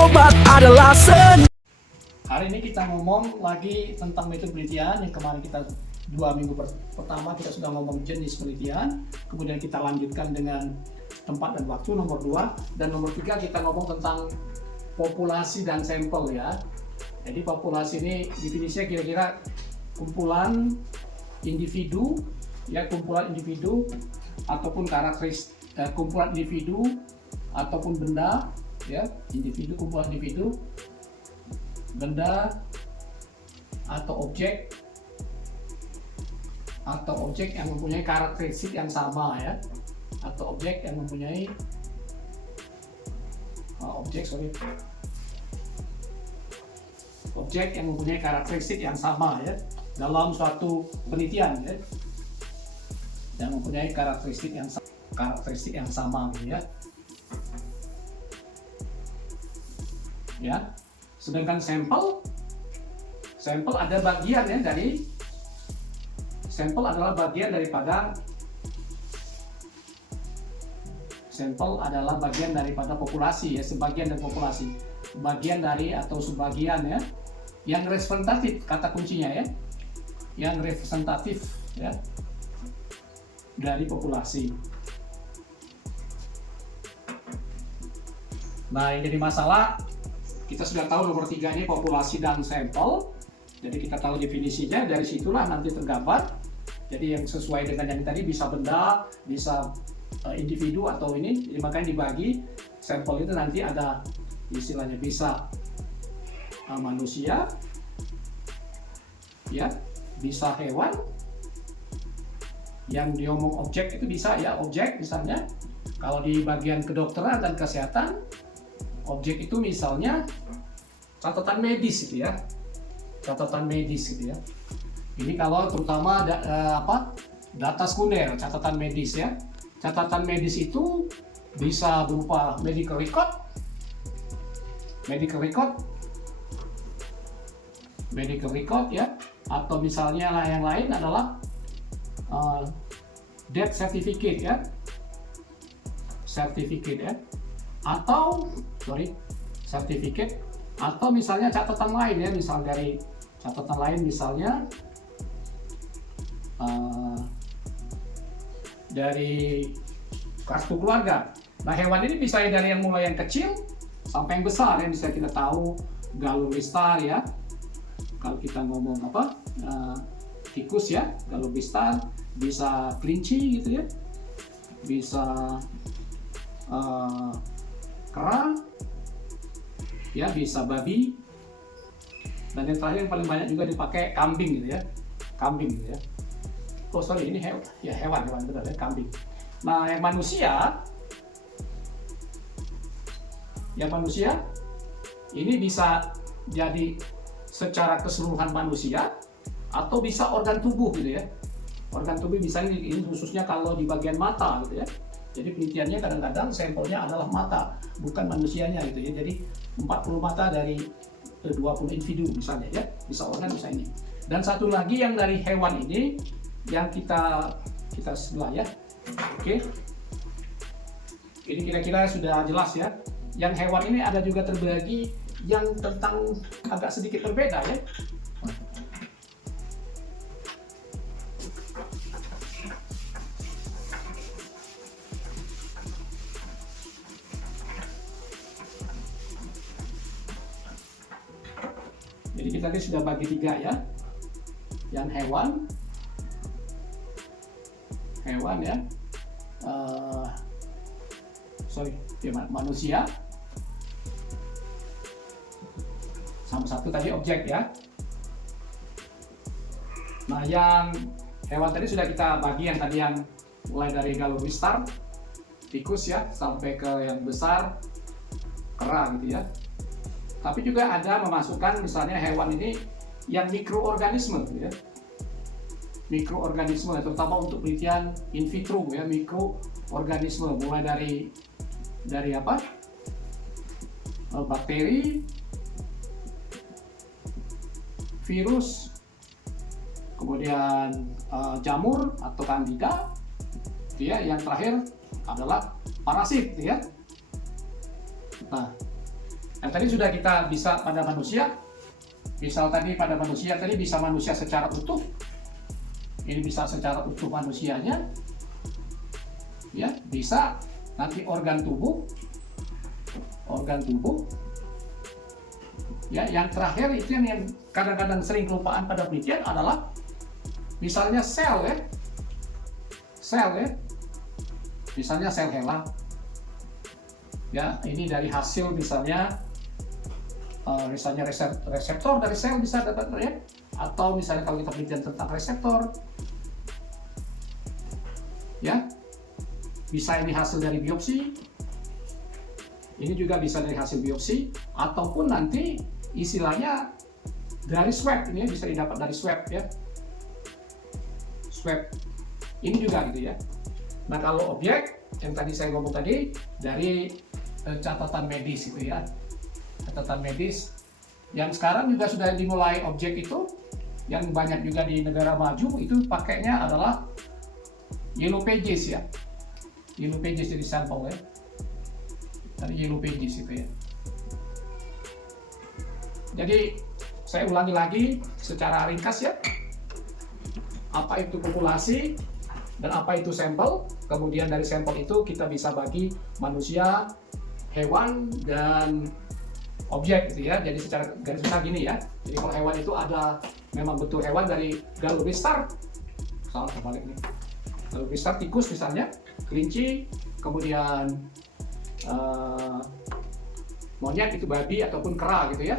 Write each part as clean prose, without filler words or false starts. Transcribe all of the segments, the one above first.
obat adalah seni. Hari ini kita ngomong lagi tentang metode penelitian yang kemarin kita 2 minggu pertama kita sudah ngomong jenis penelitian, kemudian kita lanjutkan dengan tempat dan waktu nomor 2, dan nomor 3 kita ngomong tentang populasi dan sampel ya. Jadi populasi ini definisinya kira-kira kumpulan individu ya, kumpulan individu ataupun karakteristik, kumpulan individu ataupun benda ya, individu, kumpulan individu, benda atau objek yang mempunyai karakteristik yang sama ya, atau objek yang mempunyai objek yang mempunyai karakteristik yang sama ya dalam suatu penelitian ya, yang mempunyai karakteristik yang sama gitu ya. Ya, sedangkan sampel ada bagian ya dari sampel adalah bagian daripada populasi ya, sebagian dari populasi, bagian dari atau sebagian ya, yang representatif kata kuncinya ya, yang representatif ya dari populasi. Nah, yang jadi masalah, kita sudah tahu nomor 3 ini populasi dan sampel. Jadi kita tahu definisinya, dari situlah nanti tergambar. Jadi yang sesuai dengan yang tadi bisa benda, bisa individu atau ini. Jadi makanya dibagi sampel itu nanti ada istilahnya, bisa manusia, ya, bisa hewan. Yang diomong objek itu bisa ya objek misalnya. Kalau di bagian kedokteran dan kesehatan, objek itu misalnya catatan medis gitu ya, catatan medis gitu ya. Ini kalau terutama data sekunder, catatan medis ya. Catatan medis itu bisa berupa medical record ya, atau misalnya yang lain adalah death certificate ya, atau misalnya catatan lain ya, misal dari catatan lain misalnya dari kartu keluarga. Nah, hewan ini bisa dari yang mulai yang kecil sampai yang besar ya, bisa kita tahu galur bistar ya, kalau kita ngomong tikus ya, galur bistar, bisa kelinci gitu ya, bisa kera ya, bisa babi, dan yang terakhir yang paling banyak juga dipakai kambing gitu ya, ini hewan benar ya, kambing. Nah, yang manusia ini bisa jadi secara keseluruhan manusia atau bisa organ tubuh gitu ya, organ tubuh bisa ini khususnya kalau di bagian mata gitu ya. Jadi penelitiannya kadang-kadang sampelnya adalah mata, bukan manusianya gitu ya. Jadi 40 mata dari 20 individu misalnya ya, bisa organ, bisa ini. Dan satu lagi yang dari hewan ini yang kita sebelah ya. Oke. Ini kira-kira sudah jelas ya. Yang hewan ini ada juga terbagi yang tentang agak sedikit berbeda ya. Jadi kita tadi sudah bagi 3 ya. Yang hewan ya, manusia, sama satu tadi objek ya. Nah, yang hewan tadi sudah kita bagi, yang tadi yang mulai dari galur bistar, tikus ya, sampai ke yang besar, kera gitu ya. Tapi juga ada memasukkan misalnya hewan ini yang mikroorganisme gitu ya. Mikroorganisme terutama untuk penelitian in vitro ya, mikroorganisme mulai dari bakteri, virus, kemudian jamur atau candida, ya. Yang terakhir adalah parasit, ya. Nah, Yang tadi sudah kita bisa pada manusia. Misal tadi pada manusia tadi bisa manusia secara utuh. Ini bisa secara utuh manusianya. Ya, bisa nanti organ tubuh. Ya, yang terakhir itu yang kadang-kadang sering kelupaan pada penelitian adalah misalnya sel ya. Misalnya sel HeLa. Ya, ini dari hasil misalnya reseptor dari sel bisa dapat ya, atau misalnya kalau kita penelitian tentang reseptor ya, bisa ini hasil dari biopsi, ini juga bisa dari hasil biopsi, ataupun nanti istilahnya dari swab, ini bisa didapat dari swab ya, swab ini juga gitu ya. Nah kalau objek yang tadi saya ngomong tadi dari catatan medis gitu ya, catatan medis yang sekarang juga sudah dimulai objek itu, yang banyak juga di negara maju itu pakainya adalah Yellow Pages ya, Yellow Pages jadi sampel ya, dari Yellow Pages itu ya. Jadi saya ulangi lagi secara ringkas ya, apa itu populasi dan apa itu sampel. Kemudian dari sampel itu kita bisa bagi manusia, hewan, dan objek gitu ya. Jadi secara garis besar gini ya. Jadi kalau hewan itu ada memang betul hewan dari Galubistar, salah terbalik nih. Galubistar tikus misalnya, kelinci, kemudian monyet itu babi ataupun kera gitu ya.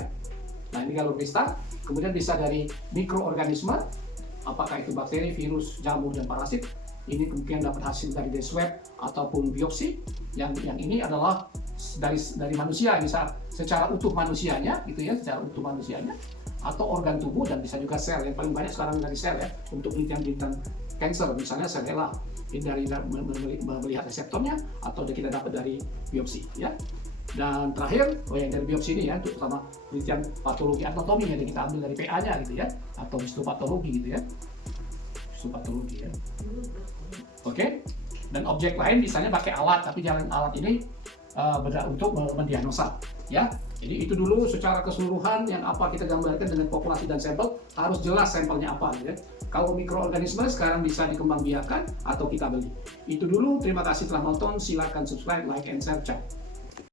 Nah ini Galubistar. Kemudian bisa dari mikroorganisme, apakah itu bakteri, virus, jamur, dan parasit. Ini kemungkinan dapat hasil dari swab ataupun biopsi. Yang ini adalah dari manusia, bisa secara utuh manusianya gitu ya, secara utuh manusianya, atau organ tubuh, dan bisa juga sel. Yang paling banyak sekarang dari sel ya, untuk penelitian kanker misalnya sel HeLa. Ini dari melihat reseptornya, atau kita dapat dari biopsi ya. Dan terakhir, yang dari biopsi ini ya, untuk pertama penelitian patologi anatomi yang kita ambil dari PA-nya gitu ya, atau histopatologi gitu ya, histopatologi ya. Oke. Dan objek lain misalnya pakai alat, tapi jangan alat ini untuk mendiagnosa ya. Jadi itu dulu secara keseluruhan yang apa kita gambarkan dengan populasi dan sampel, harus jelas sampelnya apa gitu ya. Kalau mikroorganisme sekarang bisa dikembangbiakan atau kita beli. Itu dulu, terima kasih telah nonton, silakan subscribe, like, and share.